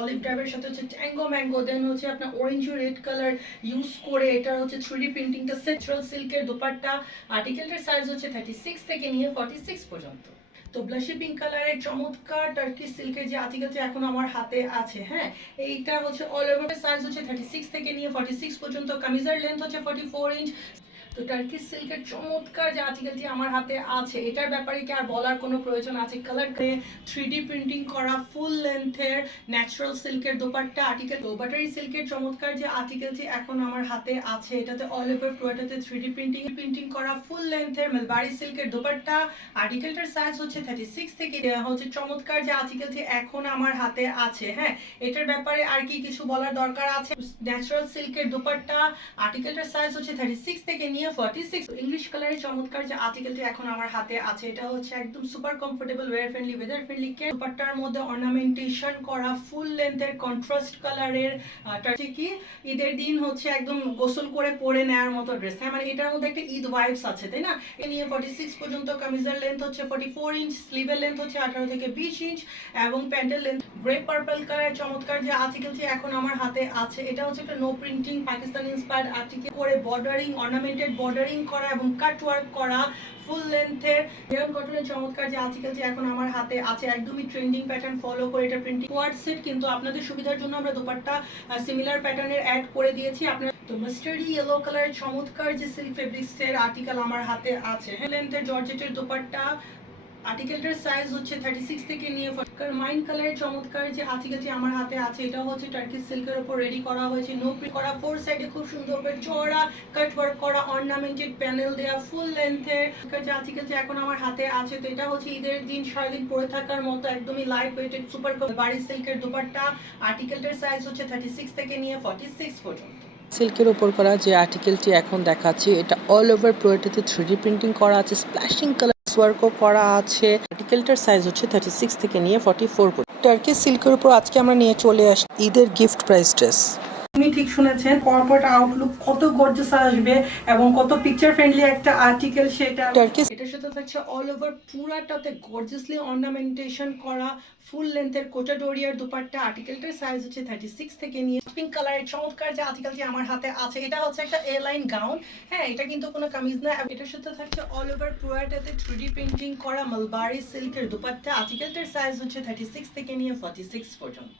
Olive ড্রাইভের সাথে হচ্ছে ট্যাঙ্গো ম্যাঙ্গো দেন হচ্ছে আপনার অরেঞ্জ রেড কালার ইউজ করে এটা হচ্ছে থ্রি প্রিন্টিংটা সেন্ট্রাল সিল্কের দোপাট্টা আর্টিকেলটার সাইজ হচ্ছে থার্টি সিক্স থেকে নিয়ে ফর্টি সিক্স পর্যন্ত। তো ব্লাশি পিঙ্ক কালারের চমৎকার টার্কি সিল্কের যে আর্টিকেলটা এখন আমার হাতে আছে হ্যাঁ? এইটা হচ্ছে অল ওভার সাইজ হচ্ছে থার্টি সিক্স থেকে নিয়ে ফর্টি সিক্স পর্যন্ত। কামিজার লেন্থ হচ্ছে ফর্টি ফোর ইঞ্চ তো টার্কি সিল্কের চমৎকার যে আর্টিকেলটি আমার হাতে আছে, এটার ব্যাপারে কি আর বলার কোনো প্রয়োজন আছে? কালার করে থ্রি প্রিন্টিং করা ফুল লেন্থের ন্যাচারাল সিল্কের দোপাট্টা আর্টিকেল বাটারি সিল্কের চমৎকার যে আর্টিকেলটি এখন আমার হাতে আছে, এটাতে অল ওভার পুরোটাতে থ্রি প্রিন্টিং প্রিন্টিং করা ফুল লেন্থের মেলবাড়ি সিল্কের দোপাট্টা আর্টিকেলটার সাইজ হচ্ছে থার্টি সিক্স থেকে হচ্ছে চমৎকার যে আর্টিকেলটি এখন আমার হাতে আছে হ্যাঁ? এটার ব্যাপারে আর কি কিছু বলার দরকার আছে? ন্যাচারাল সিল্কের দোপাট্টা আর্টিকেলটার সাইজ হচ্ছে থার্টি সিক্স থেকে নিয়ে ইংলিশ কালারের চমৎকার যে আর্টিকেলটি এখন আমার হাতে আছে, এটা হচ্ছে একদম super comfortable friendly weather friendly দোপাট্টার মধ্যে অর্নামেন্টেশন করা ফুল লেন্থের কন্ট্রাস্ট কালারের কি? ঈদের দিন হচ্ছে একদম গোসল করে পরে মতো ড্রেস হ্যাঁ মানে এটার মধ্যে একটা ঈদ ভাইবস আছে, তাই না? এ নিয়ে ফর্টি সিক্স পর্যন্ত কামিজের লেন্থ হচ্ছে ফর্টি ফোর ইঞ্চ স্লিভের লেন্থ হচ্ছে আঠারো থেকে বিশ ইঞ্চ এবং প্যান্টের লেন্থ গ্রে পার্পল কালারের চমৎকার যে আর্টিকেলটি এখন আমার হাতে আছে, এটা হচ্ছে একটা no printing Pakistan inspired article করে বর্ডারিং অর্নামেন্টেড বর্ডারিং করা এবং কাট ওয়ার্ক করা ফুল লেন্থের রেয়ন কটনের চমৎকার যে আর্টিকেলটি এখন আমার হাতে আছে, একদমই ট্রেন্ডিং প্যাটার্ন ফলো করে এটা প্রিন্টিং কোয়ার্ড সেট কিন্তু আপনাদের সুবিধার জন্য আমরা দোপাট্টা সিমিলার প্যাটার্নের অ্যাড করে দিয়েছি। আপনার তো মাস্টার্ডি ইয়েলো কালারের চমৎকার যে সিল্ক ফেব্রিক্সের আর্টিকেল আমার হাতে আছে। লেন্থের জর্জেটের দোপাট্টা আর্টিকেলটার সাইজ হচ্ছে থার্টি সিক্স থেকে নিয়ে মাইন কালারের চমৎকার যে আর্টিকেলটি আমার হাতে আছে এটা হচ্ছে টার্কি সিল্কের ওপর রেডি করা হয়েছে। নো প্রিন্ট করা ফোর সাইডে খুব সুন্দর করে চড়া কাট ওয়ার্ক করা অর্নামেন্টেড প্যানেল দেওয়া ফুল লেন্থের যে আর্টিকেলটি এখন আমার হাতে আছে, তো এটা হচ্ছে ঈদের দিন সারাদিন পরে থাকার মতো, একদমই লাইট ওয়েটেড সুপার বাড়ি সিল্কের দুপাট্টা। আর্টিকেলটার সাইজ হচ্ছে থার্টি সিক্স থেকে নিয়ে ফর্টি সিক্স পর্যন্ত। সিল্কের ওপর করা যে আর্টিকেলটি এখন দেখাচ্ছি, এটা অল ওভার প্রোয়েটাতে থ্রি প্রিন্টিং করা আছে স্প্ল্যাশিং কালার ওয়ার্কও করা আছে। আর্টিকেলটার সাইজ হচ্ছে থার্টি সিক্স থেকে নিয়ে ফর্টি ফোর টার্কি সিল্কের উপর আজকে আমরা নিয়ে চলে আসি ঈদের গিফট প্রাইস ড্রেস আপনি ঠিক শুনেছেন কর্পোরেট আউটলুক কত গর্জাস আসবে এবং কত পিকচার ফ্রেন্ডলি একটা আর্টিকেল সেটা। এটার সাথে থাকছে অল ওভার পুরাটাতে গর্জাসলি অর্নামেন্টেশন করা ফুল লেন্থের কোটা ডোরিয়ার দুপাট্টা আর্টিকেলটার সাইজ হচ্ছে থার্টি সিক্স থেকে নিয়ে পিঙ্ক কালারের চমৎকার যে আর্টিকেলটি আমার হাতে আছে এটা হচ্ছে একটা এ লাইন গাউন হ্যাঁ এটা কিন্তু কোনো কামিজ না। এটার সাথে থাকছে অল ওভার পুরাটাতে থ্রি প্রিন্টিং করা মালবারি সিল্কের দুপাট্টা আর্টিকেলটার সাইজ হচ্ছে থার্টি সিক্স থেকে নিয়ে ফর্টি সিক্স পর্যন্ত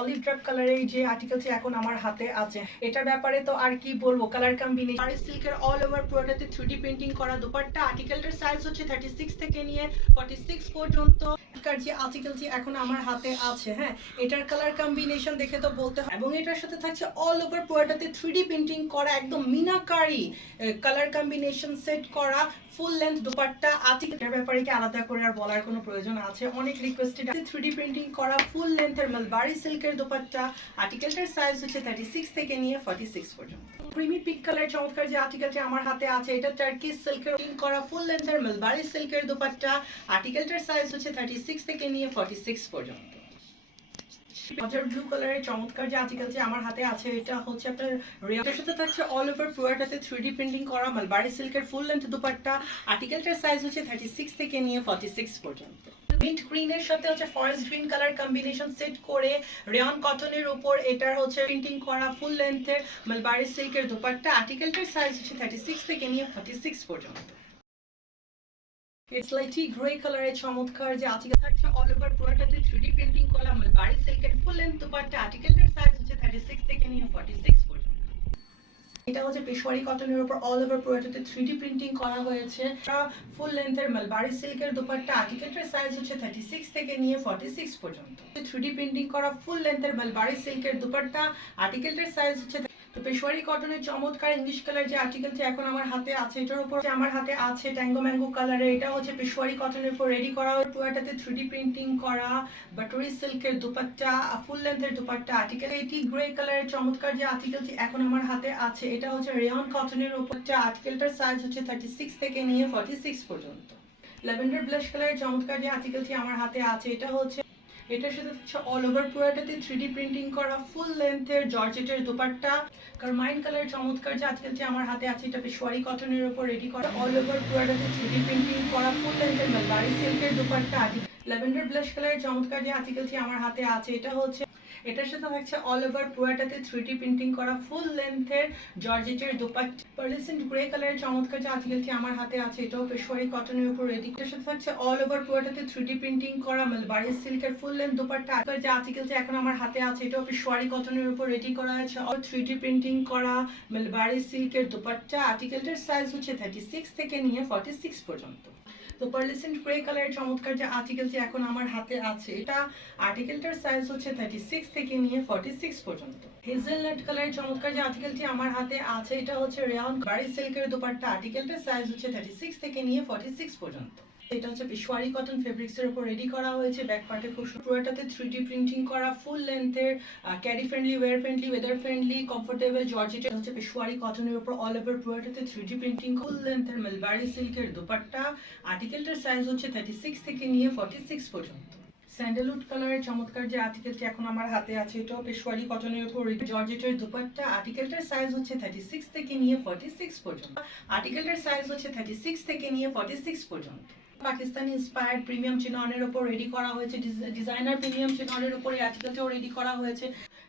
অলিভ ড্রাগ কালারের যে আর্টিকেলটি এখন আমার হাতে আছে। এটার ব্যাপারে তো আর কি বলব? কালার কম্বিনেশন আর সিল্কের অল ওভার পুরোটাতে থ্রি প্রিন্টিং করা। দুপাট্টা আর্টিকেলটার সাইজ হচ্ছে থার্টি সিক্স থেকে নিয়ে ফর্টি সিক্স পর্যন্ত। এটার যে আর্টিকেলটি এখন আমার হাতে আছে হ্যাঁ? এটার কালার কম্বিনেশন দেখে তো বলতে হয়। এবং এটার সাথে থাকছে অল ওভার পুরোটাতে থ্রি প্রিন্টিং করা, একদম মিনাকারি কালার কম্বিনেশন সেট করা ফুল লেন্থ দুপাট্টা আর্টিকেলের ব্যাপারে কি আলাদা করে আর বলার কোনো প্রয়োজন আছে? অনেক রিকোয়েস্টেড থ্রি প্রিন্টিং করা ফুল লেন্থের মালবারি সিল্কের দুপাট্টা আর্টিকেলটার সাইজ হচ্ছে থার্টি সিক্স থেকে নিয়ে ফর্টি সিক্স পর্যন্ত। ক্রিমি পিঙ্ক কালার চমৎকার যে আর্টিকেলটি আমার হাতে আছে, এটা টার্কি সিল্কের করা ফুল লেন্থের মালবারি সিল্কের দুপাট্টা আর্টিকেলটার সাইজ হচ্ছে থার্টি সিক্স থেকে নিয়ে ফর্টি সিক্স পর্যন্ত মাঝার ব্লু কালারের চমৎকার যে আর্টিকেলটি আমার হাতে আছে, এটা হচ্ছে আপনার রেয়ার সাথে থাকছে অল ওভার পুরোটাতে থ্রি ডি প্রিন্টিং করা মালবারি সিল্কের ফুল লেন্থ দুপাট্টা। আর্টিকেলটার সাইজ হচ্ছে থার্টি সিক্স থেকে নিয়ে ফর্টি সিক্স পর্যন্ত মিন্ট গ্রিনের সাথে হচ্ছে forest green colour combination set করে রেয়ন কটনের উপর এটার হচ্ছে প্রিন্টিং করা ফুল লেন্থের মালবারি সিল্কের দুপাট্টা। আর্টিকেলটার সাইজ হচ্ছে থার্টি সিক্স থেকে নিয়ে ফর্টি সিক্স পর্যন্ত। হচ্ছে থার্টি সিক্স থেকে নিয়ে ফর্টি সিক্স পর্যন্ত। এটা হচ্ছে পেশোয়ারি কটনের উপর অল ওভার পুরোটাতে থ্রি ডি প্রিন্টিং করা হয়েছে। ফুল লেন্থের মালবারি সিল্কের দুপাট্টা আর্টিকেলটার সাইজ হচ্ছে থার্টি সিক্স থেকে নিয়ে ফর্টি সিক্স পর্যন্ত। থ্রি ডি প্রিন্টিং করা ফুল লেন্থের মালবারি সিল্কের দুপাট্টা আর্টিকেলটার সাইজ হচ্ছে তো পেশোয়ারি কটনের চমৎকার ইংলিশ কালার যে আর্টিকেলটি এখন আমার হাতে আছে, এটার উপর আমার হাতে আছে ট্যাঙ্গো ম্যাঙ্গো কালারের এটা হচ্ছে পেশোয়ারি কটনের উপর রেডি করা পুরাটাতে থ্রি প্রিন্টিং করা বাটরি সিল্কের দুপাট্টা ফুল লেন্থের দুপাট্টা আর্টিকেল এটি গ্রে কালারের চমৎকার যে আর্টিকেলটি এখন আমার হাতে আছে, এটা হচ্ছে রেয়ন কটনের উপর যে আর্টিকেলটার সাইজ হচ্ছে থার্টি সিক্স থেকে নিয়ে ফর্টি সিক্স পর্যন্ত ল্যাভেন্ডার ব্লাশ কালারের চমৎকার যে আর্টিকেলটি আমার হাতে আছে, এটা হচ্ছে এটার সাথে হচ্ছে অল ওভার পুরাটাতে থ্রি প্রিন্টিং করা ফুল লেন্থের জর্জেটের দোপাট্টা। কারমাইন কালার চমৎকার যে আজকাল যে আমার হাতে আছে, এটা বেশ পেশোয়ারি কটনের উপর রেডি করা। অল ওভার পুরাটাতে থ্রি প্রিন্টিং করা ফুল লেন্থের মালবারি সিল্কের দুপাট্টা। ল্যাভেন্ডার ব্লাশ কালারের চমৎকার যে আজকাল যে আমার হাতে আছে, এটা হচ্ছে এটার সাথে থাকছে অল ওভার পুরাটাতে থ্রি ডি প্রিন্টিং করা ফুল লেন্থের জর্জেটের দোপাট্টা। পার্সেন্ট গ্রে কালারের চমৎকার যে আর্টিকেলটি আমার হাতে আছে, এটাও পেশোয়ারি কটনের উপর রেডি এটার সাথে থাকছে অল ওভার পুরাটাতে থ্রি ডি প্রিন্টিং করা মালবারি সিল্কের ফুল লেন্থ দোপাট্টা। আজকাল যে আর্টিকেলটি এখন আমার হাতে আছে, এটাও পেশোয়ারি কটনের উপর রেডি করা আছে। অল থ্রি ডি প্রিন্টিং করা মালবারি সিল্কের দোপাট্টা। আর্টিকেলটার সাইজ হচ্ছে থার্টি সিক্স থেকে নিয়ে ফর্টি সিক্স পর্যন্ত। তো পার্লিসেন্ট গ্রে কালারের চমৎকার যে আর্টিকেলটি এখন আমার হাতে আছে, এটা আর্টিকেলটার সাইজ হচ্ছে থার্টি সিক্স থেকে নিয়ে ফর্টি সিক্স পর্যন্ত হেজেলনাট কালারের চমৎকার যে আর্টিকেলটি আমার হাতে আছে, এটা হচ্ছে রেয়ন বাড়ি সিল্কের দোপাট্টা আর্টিকেলটার সাইজ হচ্ছে থার্টি সিক্স থেকে নিয়ে ফর্টি সিক্স পর্যন্ত। এটা হচ্ছে পেশোয়ারি কটন ফেব্রিক্স এর উপর রেডি করা হয়েছে। ব্যাক পার্টে খুব। পুরোটাতে থ্রি ডি প্রিন্টিং করা full লেন্থের carry friendly wear friendly weather friendly comfortable জর্জেটের হচ্ছে পেশোয়ারি কটনের উপর অল ওভার পুরোটাতে থ্রি ডি প্রিন্টিং ফুল লেন্থের মেলবারি সিল্কের দোপাট্টা। আর্টিকেলটার সাইজ হচ্ছে থার্টি সিক্স থেকে নিয়ে ফর্টি সিক্স পর্যন্ত স্যান্ডেলউড কালারের চমৎকার যে আর্টিকেলটি এখন আমার হাতে আছে, এটাও পেশোয়ারি কটনের উপর জর্জেটের দুপাট্টা। আর্টিকেলটার সাইজ হচ্ছে থার্টি সিক্স থেকে নিয়ে ফর্টি সিক্স পর্যন্ত আর্টিকেলটার সাইজ হচ্ছে থার্টি সিক্স থেকে নিয়ে ফর্টি সিক্স পর্যন্ত। পাকিস্তানি ইন্সপায়ার্ড প্রিমিয়াম চিননের ওপর রেডি করা হয়েছে। ডিজাইনার প্রিমিয়াম চিননের ওপর এই আর্টিকেলটাও রেডি করা হয়েছে।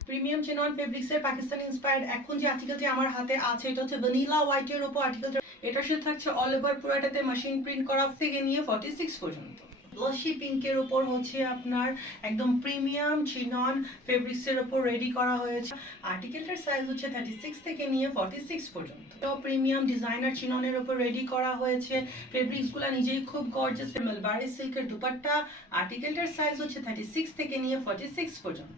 প্রিমিয়াম চিনন ফেব্রিক্সের পাকিস্তানি ইন্সপায়ার্ড এখন যে আর্টিকেলটি আমার হাতে আছে, এটা হচ্ছে ভ্যানিলা হোয়াইটের ওপর আর্টিকেলটা এটার সাথে থাকছে অল ওভার পুরোটাতে মেশিন প্রিন্ট করা থেকে নিয়ে ফর্টি সিক্স পর্যন্ত। ব্লাশি পিঙ্কের উপর হচ্ছে আপনার একদম প্রিমিয়াম চিনন ফেব্রিক্সের উপর রেডি করা হয়েছে। আর্টিকেলটার সাইজ হচ্ছে থার্টি সিক্স থেকে নিয়ে ফর্টি সিক্স পর্যন্ত তো প্রিমিয়াম ডিজাইনার চিননের উপর রেডি করা হয়েছে। ফেব্রিক্সগুলো নিজেই খুব গর্জেস মেলবারি সিল্কের দুপাট্টা। আর্টিকেলটার সাইজ হচ্ছে থার্টি সিক্স থেকে নিয়ে ফর্টি সিক্স পর্যন্ত।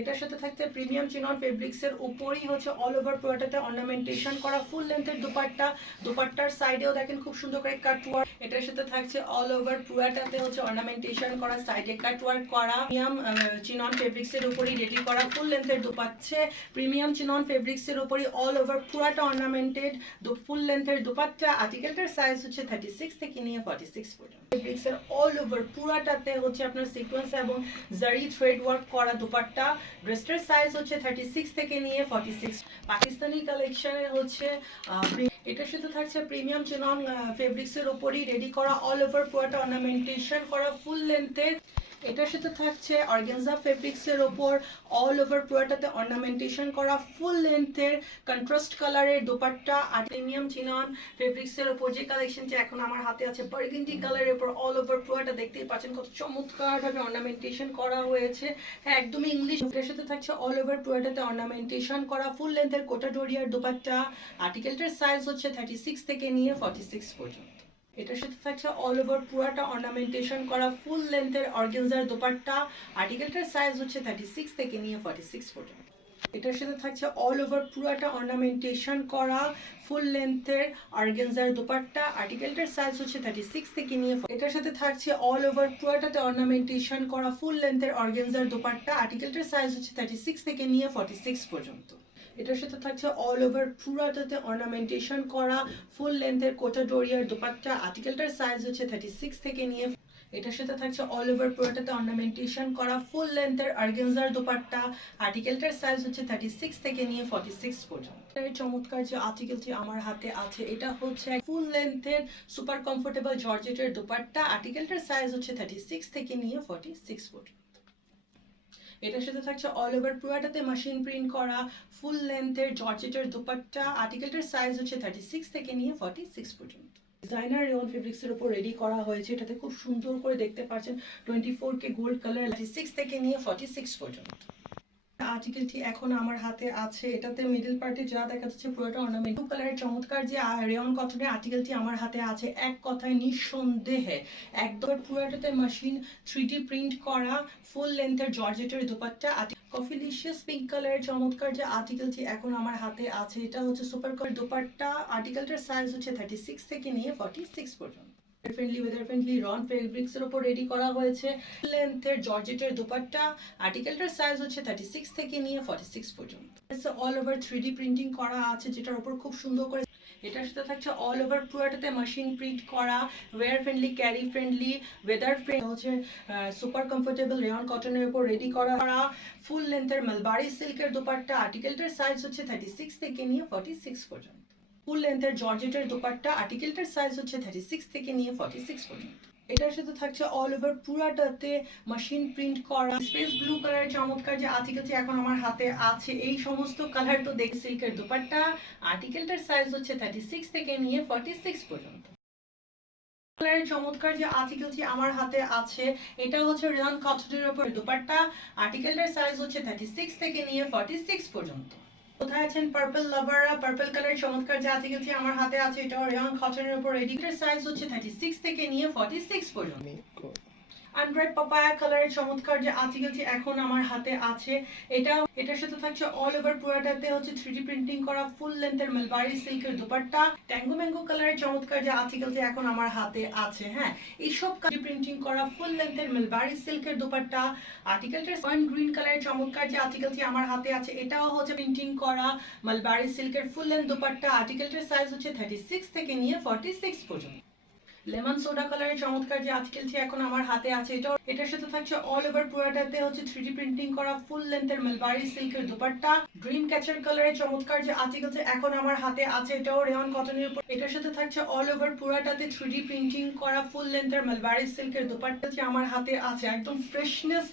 এটার সাথে থাকছে প্রিমিয়াম চিনন ফেব্রিক্সের উপরই হচ্ছে অল ওভার পুরোটাতে অর্নামেন্টেশন করা ফুল লেন্থের দুপাট্টা। দুপাট্টার সাইডেও দেখেন খুব সুন্দর করে কাট ওয়ার্ক এটার সাথে থাকছে অল ওভার পুরাটাতে হচ্ছে অর্নামেন্টেশন করা সাইডে কাট ওয়ার্ক করা। প্রিমিয়াম চিনন ফেব্রিক্সের উপরই রেডি করা ফুল লেন্থের দুপাচ্ছে। প্রিমিয়াম চিনন ফেব্রিক্সের উপরই অল ওভার পুরাটা অর্নামেন্টেড ফুল লেন্থের দুপাট্টা। আর্টিকেলটার সাইজ হচ্ছে থার্টি সিক্স থেকে নিয়ে ফর্টি সিক্স পর্যন্ত ফেব্রিক্সের অল ওভার পুরাটাতে হচ্ছে আপনার সিকোয়েন্স এবং জারি থ্রেড ওয়ার্ক করা দুপাট্টা। ব্রেস্টের সাইজ হচ্ছে থার্টি সিক্স থেকে নিয়ে ফর্টি সিক্স পাকিস্তানি কালেকশনে হচ্ছে এটা শুধু থাকছে প্রিমিয়াম চিনন ফেব্রিক্সের ওপরই রেডি করা অল ওভার পুরোটা অর্নামেন্টেশন করা ফুল লেন্থের এটার সাথে থাকছে অর্গেনজা ফেব্রিক্সের ওপর অল ওভার পুরোটাতে অর্নামেন্টেশন করা ফুল লেন্থের কন্ট্রাস্ট কালারের দোপাট্টা আর প্রিমিয়াম চিনন ফেব্রিক্সের ওপর যে কালেকশনটি এখন আমার হাতে আছে বার্গেন্ডি কালারের উপর অল ওভার পুরোটা দেখতেই পাচ্ছেন কত চমৎকারভাবে অর্নামেন্টেশন করা হয়েছে। হ্যাঁ একদমই ইংলিশ এটার সাথে থাকছে অল ওভার পুরোটাতে অর্নামেন্টেশন করা ফুল লেন্থের কোটা ডোরিয়ার দোপাট্টা আর্টিকেলটার সাইজ হচ্ছে থার্টি সিক্স থেকে নিয়ে ফর্টি সিক্স পর্যন্ত। এটার সাথে থাকছে অল ওভার পুরাটা অর্নামেন্টেশন করা ফুল লেন্থের অর্গেনজার দোপাট্টা। আর্টিকেলটার সাইজ হচ্ছে থার্টি সিক্স থেকে নিয়ে ফর্টি সিক্স পর্যন্ত। এটার সাথে থাকছে অল ওভার পুরাটা অর্নামেন্টেশন করা ফুল লেন্থের অর্গেনজার দোপাট্টা। আর্টিকেলটার সাইজ হচ্ছে থার্টি সিক্স থেকে নিয়ে এটার সাথে থাকছে অল ওভার পুরাটাতে অর্নামেন্টেশন করা ফুল লেন্থের অর্গেনজার দোপাট্টা। আর্টিকেলটার সাইজ হচ্ছে থার্টি সিক্স থেকে নিয়ে ফর্টি সিক্স পর্যন্ত। এটার সাথে থাকছে অল ওভার পুরাটাতে অর্নামেন্টেশন করা ফুল লেন্থের কোটা ডোরিয়ার দোপাট্টা। আর্টিকেলটার সাইজ হচ্ছে থার্টি সিক্স থেকে নিয়ে এটার সাথে থাকছে অল ওভার পুরোটাতে অর্নামেন্টেশন করা ফুল লেন্থের আর্গেনজার দোপাট্টা। আর্টিকেলটার সাইজ হচ্ছে থার্টি সিক্স থেকে নিয়ে ফর্টি সিক্স পর্যন্ত চমৎকার যে আর্টিকেলটি আমার হাতে আছে, এটা হচ্ছে ফুল লেন্থের সুপার কমফোর্টেবল জর্জেটের দোপাট্টা। আর্টিকেলটার সাইজ হচ্ছে থার্টি সিক্স থেকে নিয়ে ফর্টি সিক্স পর্যন্ত। এটার সাথে থাকছে অল ওভার পুরাটাতে মেশিন প্রিন্ট করা ফুল লেন্থের জর্জেটের দোপাট্টা আর্টিকেলটার সাইজ হচ্ছে থার্টি সিক্স থেকে নিয়ে ফর্টি সিক্স পর্যন্ত ডিজাইনার রেওয়ান ফেব্রিক্সের উপর রেডি করা হয়েছে, এটাতে খুব সুন্দর করে দেখতে পাচ্ছেন twenty four K gold colour six থেকে নিয়ে ফর্টি সিক্স পর্যন্ত। আর্টিকেলটি এখন আমার হাতে আছে। এটাতে মিডল পার্টে যা দেখা যাচ্ছে পুরোটা অর্নামেন্ট ব্লু কালারের চমৎকার যে রেয়ন কটনের আর্টিকেলটি আমার হাতে আছে। এক কথায় নিঃসন্দেহে একদম পুরোটাতে মেশিন থ্রি প্রিন্ট করা ফুল লেন্থের জর্জেটের দোপাট্টা। কফিলিশিয়াস পিঙ্ক কালারের চমৎকার যে আর্টিকেলটি এখন আমার হাতে আছে, এটা হচ্ছে সুপার কালার দোপাট্টা। আর্টিকেলটার সাইজ হচ্ছে থার্টি সিক্স থেকে নিয়ে ফর্টি সিক্স পর্যন্ত। Friendly weather friendly rayon fabrics এর উপর রেডি করা হয়েছে। লেন্থের জর্জেটের দোপাট্টা আর্টিকেলটার সাইজ হচ্ছে থার্টি সিক্স থেকে নিয়ে ফর্টি সিক্স পর্যন্ত অল ওভার থ্রি প্রিন্টিং করা আছে, যেটার উপর খুব সুন্দর করে এটার সাথে থাকছে অল ওভার পুরোটাতে মেশিন প্রিন্ট করা wear friendly carry friendly weather friend হচ্ছে সুপার কমফোর্টেবল রেয়ন কটনের উপর রেডি করা ফুল লেন্থের মালবারি সিল্কের দোপাট্টা আর্টিকেলটার সাইজ হচ্ছে থার্টি সিক্স থেকে নিয়ে ফর্টি সিক্স পর্যন্ত। ফুল লেন্থের জর্জেটের দোপাট্টা আর্টিকেলটার সাইজ হচ্ছে থার্টি সিক্স থেকে নিয়ে ফর্টি সিক্স পর্যন্ত। এটার সাথে থাকছে অল ওভার পুরাটাতে মেশিন প্রিন্ট করা স্পেস ব্লু কালারের চমৎকার যে আর্টিকেলটি এখন আমার হাতে আছে, এই সমস্ত কালার তো দেখ সিল্কের দুপাট্টা আর্টিকেলটার সাইজ হচ্ছে থার্টি সিক্স থেকে নিয়ে ফর্টি সিক্স পর্যন্ত কালারের চমৎকার যে আর্টিকেলটি আমার হাতে আছে, এটা হচ্ছে রিয়ন কটনের উপর দুপাট্টা আর্টিকেলটার সাইজ হচ্ছে থার্টি সিক্স থেকে নিয়ে ফর্টি সিক্স পর্যন্ত। কোথায় আছেন? পার্পল লাভাররা পার্পল কালার চমৎকার যে কিন্তু আমার হাতে আছে এটা রেয়ন কটনের উপর এডিটার সাইজ হচ্ছে থার্টি সিক্স থেকে নিয়ে ফর্টি সিক্স পর্যন্ত আন্ড্রয়েড পাপায়া কালারের চমৎকার যে আর্টিকেলটি এখন আমার হাতে আছে এটা এটার সাথে থাকছে অল ওভার পুরাটাতে হচ্ছে থ্রিডি প্রিন্টিং করা ফুল লেন্থের মালবারি সিল্কের দুপাট্টা ট্যাঙ্গো ম্যাঙ্গো কালারের চমৎকার যে আর্টিকেলটি এখন আমার হাতে আছে হ্যাঁ। এইসব প্রিন্টিং করা ফুল লেন্থের মালবারি সিল্কের দুপাট্টা আর্টিকেলটার ওয়ান গ্রিন কালারের চমৎকার যে আর্টিকেলটি আমার হাতে আছে, এটাও হচ্ছে প্রিন্টিং করা মালবারি সিল্কের ফুল লেন্থ দুপাট্টা আর্টিকেলটার সাইজ হচ্ছে থার্টি সিক্স থেকে নিয়ে ফর্টি সিক্স পর্যন্ত। লেমন সোডা কালারের চমৎকার যে আর্টিকেলটি এখন আমার হাতে আছে এটা এটার সাথে থাকছে অল ওভার পুরাটাতে হচ্ছে থ্রিডি প্রিন্টিং করা ফুল লেন্থের মালবারি সিল্কের দুপাট্টা। ড্রিম ক্যাচার কালারের চমৎকার যে আর্টিকেলটি এখন আমার হাতে আছে, এটাও রেয়ন কটনের উপর। এটার সাথে থাকছে অল ওভার পুরাটাতে থ্রিডি প্রিন্টিং করা ফুল লেন্থের মালবারি সিল্কের দুপাট্টা যে আমার হাতে আছে। একদম ফ্রেশনেস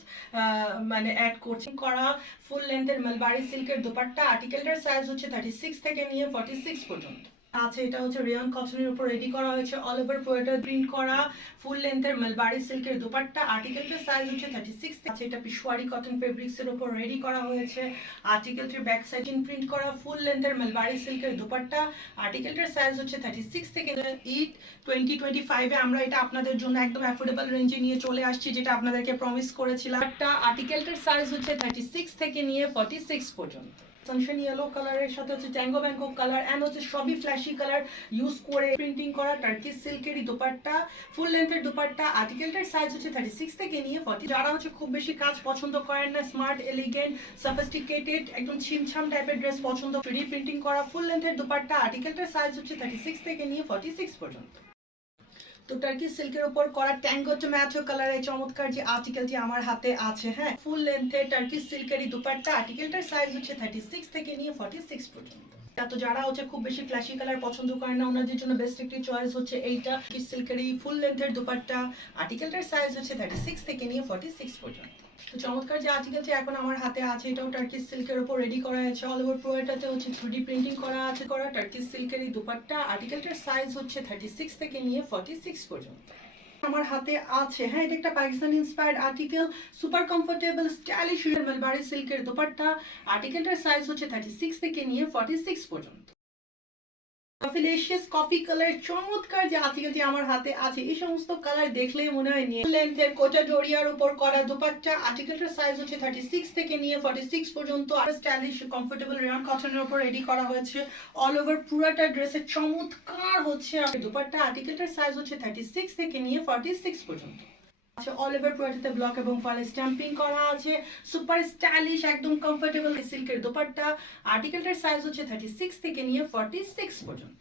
মানে অ্যাড করছে। করা ফুল লেন্থের মালবারি সিল্কের দুপাট্টা। আর্টিকেলটার সাইজ হচ্ছে থার্টি সিক্স থেকে নিয়ে ফর্টি সিক্স পর্যন্ত। আছে, এটা হচ্ছে রিয়ন কটনের উপর রেডি করা হয়েছে অল ওভার পোয়েটার প্রিন্ট করা ফুল লেন্থের মালবারি সিল্কের দুপাট্টা আর্টিকেলটির সাইজ হচ্ছে থার্টি সিক্স আছে, এটা পিশওয়ারি কটন ফেব্রিক্স এর উপর রেডি করা হয়েছে আর্টিকেলটির ব্যাক সাইড প্রিন্ট করা ফুল লেন্থের মালবারি সিল্কের দুপাট্টা আর্টিকেলটির সাইজ হচ্ছে থার্টি সিক্স থেকে ইট টোয়েন্টি টোয়েন্টি ফাইভে আমরা এটা আপনাদের জন্য একদম অ্যাফোর্ডেবল রেঞ্জে নিয়ে চলে আসছি, যেটা আপনাদেরকে প্রমিস করেছিলাম। একটা আর্টিকেলটির সাইজ হচ্ছে থার্টি সিক্স থেকে নিয়ে ফর্টি সিক্স পর্যন্ত। সানশাইন ইয়েলো কালারের সাথে হচ্ছে ট্যাঙ্গো ব্যাঙ্গো কালার এন্ড হচ্ছে সবই ফ্ল্যাশি কালার ইউজ করে প্রিন্টিং করা সিল্কেরই দুপাট্টা ফুল লেন্থের আর্টিকেলটার সাইজ হচ্ছে থার্টি সিক্স থেকে নিয়ে ফর্টি যারা হচ্ছে খুব বেশি কাজ পছন্দ করেন না স্মার্ট এলিগেন্ট সফিস্টিকেটেড একদম ছিমছাম টাইপের ড্রেস পছন্দ থ্রি প্রিন্টিং করা ফুল লেন্থের দুপাট্টা আর্টিকেলটার সাইজ হচ্ছে থার্টি সিক্স থেকে নিয়ে ফর্টি সিক্স পর্যন্ত। তো টার্কি সিল্কের উপর করা ট্যাঙ্গো টমেটো কালারের চমৎকার যে আর্টিকেলটি আমার হাতে আছে হ্যাঁ? ফুল লেন্থে টার্কি সিল্কেরই দুপাট্টা। আর্টিকেলটার সাইজ হচ্ছে থার্টি সিক্স থেকে নিয়ে ফর্টি সিক্স পর্যন্ত। তো যারা হচ্ছে খুব বেশি ফ্ল্যাশি কালার পছন্দ করেন না, ওনাদের জন্য বেস্ট একটি চয়েস হচ্ছে এইটা, কি সিল্কেরই ফুল লেন্থের দুপাট্টা। আর্টিকেলটার সাইজ হচ্ছে থার্টি সিক্স থেকে নিয়ে ফর্টি সিক্স পর্যন্ত। তো চমৎকার যে আর্টিকেলটি এখন আমার হাতে আছে, এটাও টার্কিশ সিল্কের উপর রেডি করা হয়েছে। অল ওভার প্রোয়েটাতে হচ্ছে থ্রি প্রিন্টিং করা আছে, করা টার্কিশ সিল্কের এই দুপাট্টা আর্টিকেলটার সাইজ হচ্ছে থার্টি সিক্স থেকে নিয়ে ফর্টি সিক্স পর্যন্ত। আমার হাতে আছে। হ্যাঁ এটা একটা Pakistan inspired article super comfortable stylish mulberry সিল্কের দোপাট্টা। আর্টিকেলটার সাইজ হচ্ছে থার্টি সিক্স থেকে নিয়ে ফর্টি সিক্স পর্যন্ত। ফিলেশিয়াস কফি কালার চমৎকার যে আর্টিকেলটি আমার হাতে আছে। এই সমস্ত কালার দেখলেই মনে হয় নিয়ে লেন্থের কোটা ডোরিয়ার উপর করা দুপাট্টা। আর্টিকেলটার সাইজ হচ্ছে থার্টি সিক্স থেকে নিয়ে ফর্টি সিক্স পর্যন্ত। আর স্টাইলিশ কমফোর্টেবল রেয়ন কটনের উপর রেডি করা হয়েছে। অল ওভার পুরাটা ড্রেসের চমৎকার হচ্ছে। আর দুপাট্টা আর্টিকেলটার সাইজ হচ্ছে থার্টি সিক্স থেকে নিয়ে ফর্টি সিক্স পর্যন্ত। অল ওভার ব্লক এবং স্ট্যাম্পিং করা আছে। সুপার স্টাইলিশ একদম কমফোর্টেবল সিল্কের দোপাট্টা। আর্টিকেলটার সাইজ হচ্ছে থার্টি সিক্স থেকে নিয়ে ফর্টি সিক্স পর্যন্ত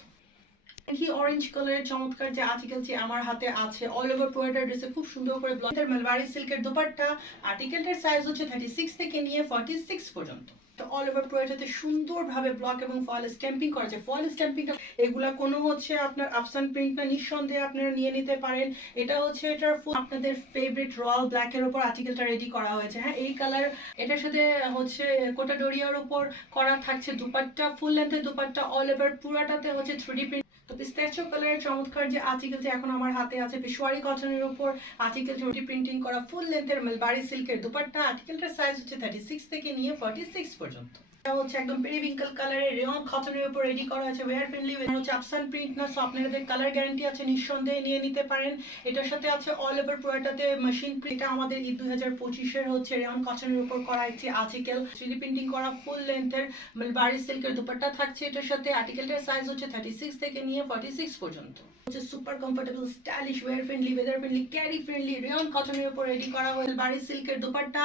দেখি অরেঞ্জ কালারের চমৎকার যে আর্টিকেলটি আমার হাতে আছে অল ওভার প্রোডাক্ট ড্রেসে খুব সুন্দর করে ব্লকের মালবারি সিল্কের দোপাট্টা। আর্টিকেলটার সাইজ হচ্ছে থার্টি সিক্স থেকে নিয়ে ফর্টি সিক্স পর্যন্ত। অল ওভার প্রোয়েটাতে সুন্দরভাবে ব্লক এবং ফয়েল স্ট্যাম্পিং করা যায় ফয়েল স্ট্যাম্পিং এগুলা কোনো হচ্ছে আপনার আফসান প্রিন্টটা নিঃসন্দেহে আপনারা নিয়ে নিতে পারেন। এটা হচ্ছে এটার আপনাদের ফেভারিট রয়্যাল ব্ল্যাক এর উপর আর্টিকেলটা রেডি করা হয়েছে। হ্যাঁ এই কালার এটার সাথে হচ্ছে কোটা ডোরিয়ার উপর করা থাকছে। দুপাট্টা ফুল লেন্থের দুপাট্টা অল ওভার পুরাটাতে হচ্ছে থ্রি প্রিন্ট তো পিস্তাচিও কালারের চমৎকার যে আর্টিকেলটি এখন আমার হাতে আছে পেশোয়ারি কটনের উপর আর্টিকেল থ্রি প্রিন্টিং করা ফুল লেন্থের মেলবাড়ি সিল্কের দুপাট্টা আর্টিকেলটার সাইজ হচ্ছে থার্টি সিক্স থেকে নিয়ে ফর্টি সিক্স পর্যন্ত। হচ্ছে একদম পেরিভিঙ্কল কালারের রেয়ন কটনের উপর রেডি করা আছে ওয়ার ফ্রেন্ডলি হচ্ছে আফসান প্রিন্ট না সো আপনাদের কালার গ্যারান্টি আছে, নিঃসন্দেহে নিয়ে নিতে পারেন। এটার সাথে আছে অল ওভার পুরোটাতে মেশিন প্রিন্ট এটা আমাদের ঈদ দুই হাজার পঁচিশের হচ্ছে রেয়ন কটনের উপর করা একটি আর্টিকেল থ্রি প্রিন্টিং করা ফুল লেন্থের মালবারি সিল্কের দুপাট্টা থাকছে এটার সাথে। আর্টিকেলটার সাইজ হচ্ছে থার্টি সিক্স থেকে নিয়ে ফর্টি সিক্স পর্যন্ত। হচ্ছে super comfortable stylish wear friendly weather friendly carry friendly rayon কটনের উপর রেডি করা হয়েছে। বাড়ি সিল্কের দুপাট্টা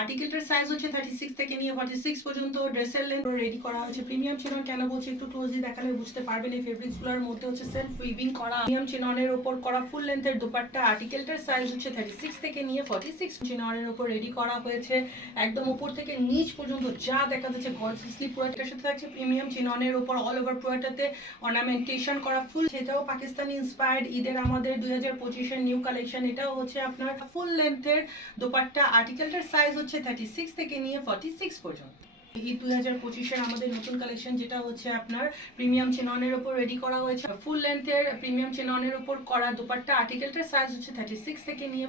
আর্টিকেলটার সাইজ হচ্ছে থার্টি সিক্স থেকে নিয়ে ফর্টি সিক্স পর্যন্ত। ড্রেসের লেন্থ রেডি করা হয়েছে। প্রিমিয়াম চিনন কেন বলছি একটু ক্লোজলি দেখালে বুঝতে পারবেন। এই ফেব্রিক্সগুলোর মধ্যে হচ্ছে সেলফ উইভিং করা। প্রিমিয়াম চিননের উপর করা ফুল লেন্থের দুপাট্টা। আর্টিকেলটার সাইজ হচ্ছে থার্টি সিক্স থেকে নিয়ে ফর্টি সিক্স চিননের উপর রেডি করা হয়েছে। একদম উপর থেকে নিচ পর্যন্ত যা দেখা যাচ্ছে গর্জিয়াসলি পুরোটার সাথে থাকছে। প্রিমিয়াম চিননের উপর অল ওভার পুরোটাতে অর্নামেন্টেশন করা ফুল সেটাও পাকিস্তানি ইন্সপায়ার্ড ঈদের আমাদের দুই হাজার পঁচিশের নিউ কালেকশন এটাও হচ্ছে আপনার ফুল লেন্থের দোপাট্টা। আর্টিকেলটার সাইজ হচ্ছে থার্টি সিক্স থেকে নিয়ে ফর্টি সিক্স পর্যন্ত। ঈদ দুই হাজার পঁচিশের আমাদের নতুন কালেকশন যেটা হচ্ছে আপনার প্রিমিয়াম চেননের উপর রেডি করা হয়েছে। ফুল লেন্থের প্রিমিয়াম চেননের উপর করা দুপাট্টা। আর্টিকেলটার সাইজ হচ্ছে থার্টি সিক্স থেকে নিয়ে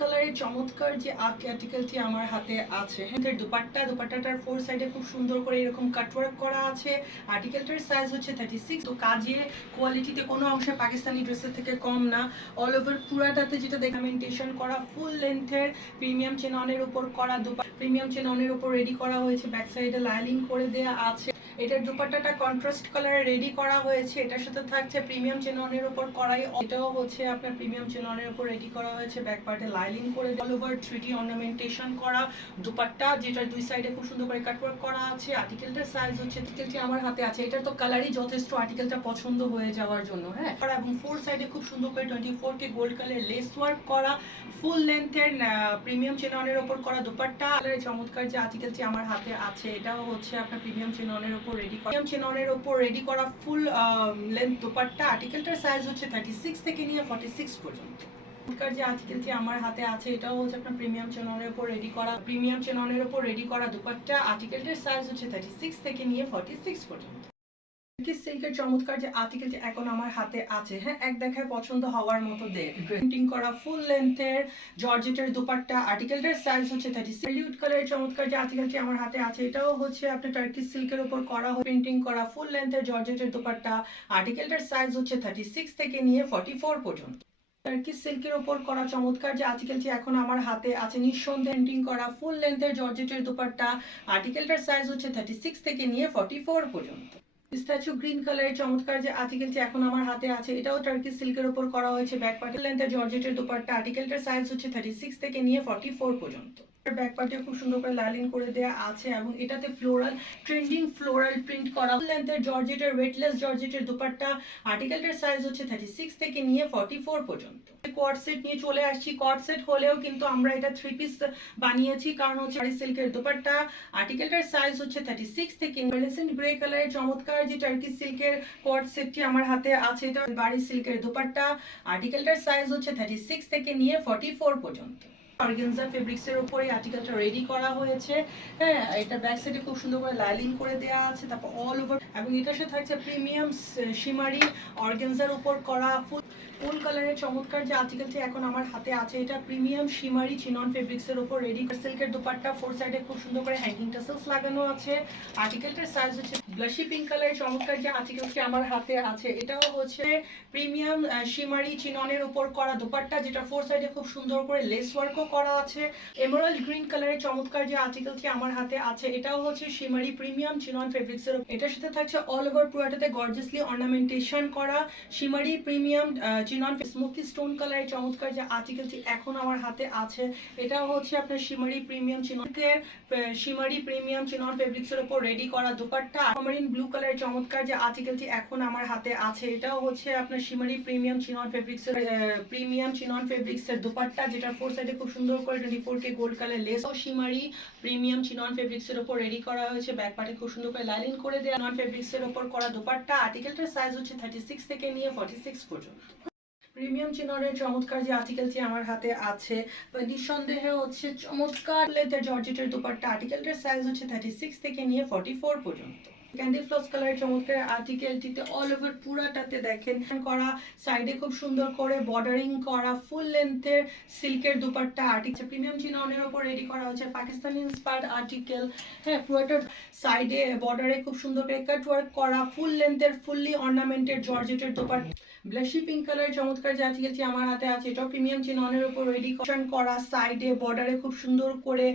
কালারের চমৎকার যে আর্টিকেলটি আমার হাতে আছে। হ্যাঁ দুপাট্টা, দুপাট্টাটার ফোর সাইডে খুব সুন্দর করে এরকম কাটওয়ার্ক করা আছে। আর্টিকেলটার সাইজ হচ্ছে থার্টি সিক্স তো কাজে কোয়ালিটিতে কোনো অংশে পাকিস্তানি ড্রেসের থেকে কম না। অল ওভার পুরাটাতে যেটা ডেকামেন্টেশন করা ফুল লেন্থের প্রিমিয়াম চেননের উপর করা দুপা প্রিমিয়াম চেননের উপর রেডি করা হয়েছে। ব্যাক সাইডে লাইনিং করে দেয়া আছে। এটার দুপাট্টাটা কন্ট্রাস্ট কালারে রেডি করা হয়েছে, এটার সাথে থাকছে প্রিমিয়াম চেননের উপর করাই এটাও হচ্ছে আপনার প্রিমিয়াম চেননের উপর রেডি করা হয়েছে ব্যাক পার্টে লাইনিং করে অল ওভার থ্রিডি অর্নামেন্টেশন করা, দুপাট্টা যেটার দুই সাইডে খুব সুন্দর করে কাটওয়ার্ক করা আছে আর্টিকেলটার সাইজ হচ্ছে আর্টিকেলটি আমার হাতে আছে, এটার তো কালারই যথেষ্ট আর্টিকেলটা পছন্দ হয়ে যাওয়ার জন্য হ্যাঁ? এবং ফোর সাইডে খুব সুন্দর করে twenty four K gold colour lace work করা ফুল লেন্থের প্রিমিয়াম চেননের উপর করা দুপাট্টা চমৎকার যে আর্টিকেলটি আমার হাতে আছে, এটাও হচ্ছে আপনার প্রিমিয়াম চেননের উপর রেডি করা। চেনরের উপর রেডি করা ফুল লেন্থ দুপাট্টা। আর্টিকেলটার সাইজ হচ্ছে থার্টি সিক্স থেকে নিয়ে ফর্টি সিক্স পর্যন্ত এখনকার যে আর্টিকেলটি আমার হাতে আছে, এটাও হচ্ছে আপনার প্রিমিয়াম চেননের উপর রেডি করা। প্রিমিয়াম চেননের উপর রেডি করা দুপাট্টা। আর্টিকেলটার সাইজ হচ্ছে থার্টি সিক্স থেকে নিয়ে ফর্টি সিক্স পর্যন্ত। সিল্কের চমৎকার যে আর্টিকেলটি এখন আমার হাতে আছে হ্যাঁ এক দেখায় পছন্দ হওয়ার মতো দে প্রিন্টিং করা ফুল লেন্থের জর্জেটের দুপাট্টা আর্টিকেলটার সাইজ হচ্ছে থার্টি সিলিউড কালারের চমৎকার যে আর্টিকেলটি আমার হাতে আছে, এটাও হচ্ছে আপনার টার্কি সিল্কের উপর করা প্রিন্টিং করা ফুল লেন্থের জর্জেটের দুপাট্টা আর্টিকেলটার সাইজ হচ্ছে থার্টি সিক্স থেকে নিয়ে ফর্টি ফোর পর্যন্ত। টার্কি সিল্কের উপর করা চমৎকার যে আর্টিকেলটি এখন আমার হাতে আছে, নিঃসন্দেহে প্রিন্টিং করা ফুল লেন্থের জর্জেটের দুপাট্টা আর্টিকেলটার সাইজ হচ্ছে থার্টি সিক্স থেকে নিয়ে ফর্টি ফোর পর্যন্ত। স্ট্যাচু গ্রিন কালারের চমৎকার যে আর্টিকেলটি এখন আমার হাতে আছে, এটাও টার্কি সিল্কের উপর করা হয়েছে ব্যাক পার্টের লেন্থের জর্জেটের দুপাট্টা। আর্টিকেলটার সাইজ হচ্ছে থার্টি সিক্স থেকে নিয়ে ফর্টি ফোর পর্যন্ত। ব্যাক পার্টে খুব সুন্দর করে লাইনিং করে দেওয়া আছে এবং এটাতে ফ্লোরাল ট্রেন্ডিং ফ্লোরাল প্রিন্ট করা লেন্থের জর্জেটের ওয়েটলেস জর্জেটের দুপাট্টা আর্টিকেলটার সাইজ হচ্ছে থার্টি সিক্স থেকে নিয়ে ফর্টি ফোর পর্যন্ত। কোয়াড সেট নিয়ে চলে আসছি। কোয়াড সেট হলেও কিন্তু আমরা এটা থ্রি পিস বানিয়েছি। কারণ হচ্ছে শাড়ি সিল্কের দুপাট্টা আর্টিকেলটার সাইজ হচ্ছে থার্টি সিক্স থেকে রেসেন্ট গ্রে কালারের চমৎকার যে টার্কি সিল্কের কোয়াড সেটটি আমার হাতে আছে, এটা বাড়ি সিল্কের দুপাট্টা আর্টিকেলটার সাইজ হচ্ছে থার্টি সিক্স থেকে নিয়ে ফর্টি ফোর পর্যন্ত। অর্গেনজা ফেব্রিক্সের উপরে আর্টিকেলটা রেডি করা হয়েছে। হ্যাঁ এটা ব্যাক সাইডে খুব সুন্দর করে লাইলিং করে দেওয়া আছে, তারপর অল ওভার এবং এটার সাথে থাকছে প্রিমিয়াম শিমারি অর্গেনজার উপর করা ফুল ফুল কালারের চমৎকার যে আর্টিকেলটি এখন আমার হাতে আছে, এটা প্রিমিয়াম শিমারি চিনন ফেব্রিক্সের উপর রেডি সিল্কের দুপাট্টা ফোর সাইডে খুব সুন্দর করে হ্যাঙ্গিং টাসেলস লাগানো আছে। আর্টিকেলটার সাইজ হচ্ছে ব্লাশি পিঙ্ক কালারের চমৎকার যে আর্টিকেলটি আমার হাতে আছে, এটাও হচ্ছে প্রিমিয়াম শিমারি চিননের উপর করা দুপাট্টা, যেটা ফোর সাইডে খুব সুন্দর করে লেস ওয়ার্কও করা আছে। এমারাল্ড গ্রিন কালারের চমৎকার যে আর্টিকেলটি আমার হাতে আছে, এটাও হচ্ছে শিমারি প্রিমিয়াম চিনন ফেব্রিক্সের এটার সাথে থাকছে অল ওভার পুরাটাতে গর্জিয়াসলি অর্নামেন্টেশন করা shimmery premium chinon smoky stone কালারের চমৎকার যে আর্টিকেলটি এখন আমার হাতে আছে, এটাও হচ্ছে আপনার শিমারি প্রিমিয়াম চিননের শিমারি প্রিমিয়াম চিনন ফেব্রিক্সের উপর রেডি করা দুপাট্টা। আমারিন ব্লু কালারের চমৎকার যে আর্টিকেলটি এখন আমার হাতে আছে, এটাও হচ্ছে আপনার শিমারি প্রিমিয়াম চিনন ফেব্রিক্সের প্রিমিয়াম চিনন ফেব্রিক্সের দুপাট্টা যেটা ফোর সাইডে খুব সুন্দর করে twenty K gold colour lace ও শিমারি প্রিমিয়াম চিনন ফেব্রিক্সের উপর রেডি করা হয়েছে ব্যাক পার্টে খুব সুন্দর করে লাইনিং করে দেওয়া নন ফেব্রিক্সের উপর করা দুপাট্টা, আর্টিকেলটার সাইজ হচ্ছে থার্টি সিক্স থেকে নিয়ে ফর্টি সিক্স পর্যন্ত। প্রিমিয়াম চিননের চমৎকার যে আর্টিকেলটি আমার হাতে আছে নিঃসন্দেহে হচ্ছে চমৎকার লেদার জর্জেটের দুপাট্টা আর্টিকেলটার সাইজ হচ্ছে থার্টি সিক্স থেকে নিয়ে ফর্টি ফোর পর্যন্ত। ক্যান্ডি ফ্লস কালারের চমৎকার আর্টিকেলটিতে অল ওভার পুরাটাতে দেখেন, করা সাইডে খুব সুন্দর করে বর্ডারিং করা ফুল লেন্থের সিল্কের দুপাট্টা আর্টিকেল প্রিমিয়াম চিননের ওপর রেডি করা হচ্ছে পাকিস্তানি ইন্সপায়ার্ড আর্টিকেল হ্যাঁ পুরোটার সাইডে বর্ডারে খুব সুন্দর করে কাট ওয়ার্ক করা ফুল লেন্থের ফুললি অর্নামেন্টেড জর্জেটের দুপাট্টা। ব্লাশি পিঙ্ক কালারের চমৎকার যে আর্টিকেলটি আমার হাতে আছে, এটাও প্রিমিয়াম চিননের উপর রেডি করা সাইডে বর্ডারে খুব সুন্দর করে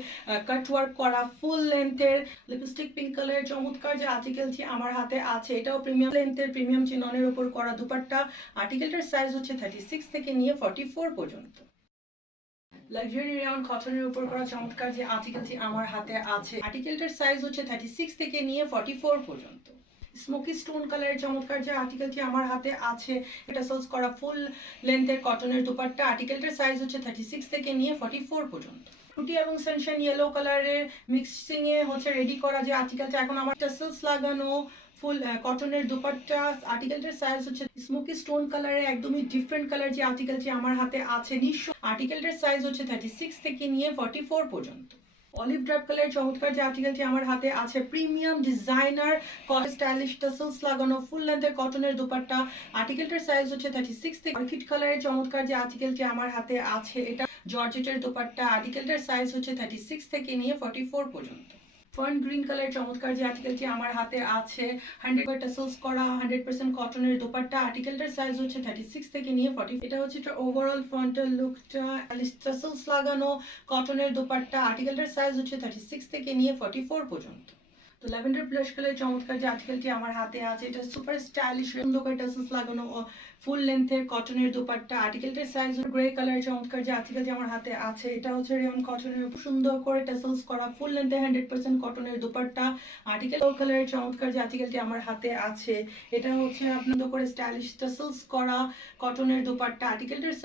কাট ওয়ার্ক করা ফুল লেন্থের লিপস্টিক পিঙ্ক কালারের চমৎকার যে আর্টিকেলটি আমার হাতে আছে, এটাও প্রিমিয়াম লেন্থের প্রিমিয়াম চিননের উপর করা, দুপাট্টা আর্টিকেলটার সাইজ হচ্ছে থার্টি সিক্স থেকে নিয়ে ফর্টি ফোর পর্যন্ত লাক্সারি রেয়ন কটনের উপর করা চমৎকার যে আর্টিকেলটি আমার হাতে আছে আর্টিকেলটার সাইজ হচ্ছে থার্টি সিক্স থেকে নিয়ে ফর্টি ফোর পর্যন্ত। স্মোকি স্টোন কালারের চমৎকার যে আর্টিকেলটি আমার হাতে আছে, এটা সেলস করা ফুল লেন্থের কটনের দুপাট্টা। আর্টিকেলটার সাইজ হচ্ছে থার্টি সিক্স থেকে নিয়ে ফর্টি ফোর পর্যন্ত। টুটি এবং সানশাইন ইয়েলো কালারের মিক্সিং এ হচ্ছে রেডি করা যে আর্টিকেলটা এখন আমার টাসেলস লাগানো ফুল কটনের দুপাট্টা। আর্টিকেলটার সাইজ হচ্ছে স্মোকি স্টোন কালারের একদমই ডিফারেন্ট কালার যে আর্টিকেলটি আমার হাতে আছে। নিঃস্ব আর্টিকেলটার সাইজ হচ্ছে থার্টি সিক্স থেকে নিয়ে ফর্টি ফোর পর্যন্ত। অলিভ ড্রাপ কালার চমৎকার যে আর্টিকেলটি আমার হাতে আছে। Premium designer cut stylish tassels লাগানো ফুল লেন্থের কটনের দুপাট্টা। আর্টিকেলটার সাইজ হচ্ছে থার্টি সিক্স থেকে অর্কিড কালারের চমৎকার যে আর্টিকেলটি আমার হাতে আছে। এটা জর্জেটের দুপাট্টা। আর্টিকেলটার সাইজ হচ্ছে থার্টি সিক্স থেকে নিয়ে ফর্টি ফোর পর্যন্ত। ফার্ন গ্রিন কালার চমৎকার যে আর্টিকেলটি আমার হাতে আছে হান্ড্রেড বাই টাসেলস করা হান্ড্রেড পার্সেন্ট কটনের দোপাট্টা আর্টিকেলটার সাইজ হচ্ছে থার্টি সিক্স থেকে নিয়ে ফর্টি এটা হচ্ছে এটা ওভারঅল ফ্রন্টাল লুকটা টাসেলস লাগানো কটনের দোপাট্টা আর্টিকেলটার সাইজ হচ্ছে থার্টি সিক্স থেকে নিয়ে ফর্টি ফোর পর্যন্ত। তো ল্যাভেন্ডার ব্লাশ কালার চমৎকার যে আর্টিকেলটি আমার হাতে আছে, এটা সুপার স্টাইলিশ সুন্দর করে টাসেলস লাগানো ফুল লেন্থের কটনের দোপাট্টা। আর্টিকেলটার সাইজ গ্রে কালার চমৎকার যে আর্টিকেল যে আমার হাতে আছে, এটা হচ্ছে রেয়ন কটনের সুন্দর করে টেসেলস করা ফুল লেন্থে হান্ড্রেড পার্সেন্ট কটনের দোপাট্টা। আর্টিকেল কালারের চমৎকার যে আর্টিকেলটি আমার হাতে আছে, এটা হচ্ছে আপনাদের করে স্টাইলিশ টেসেলস করা কটনের দোপাট্টা। আর্টিকেলটার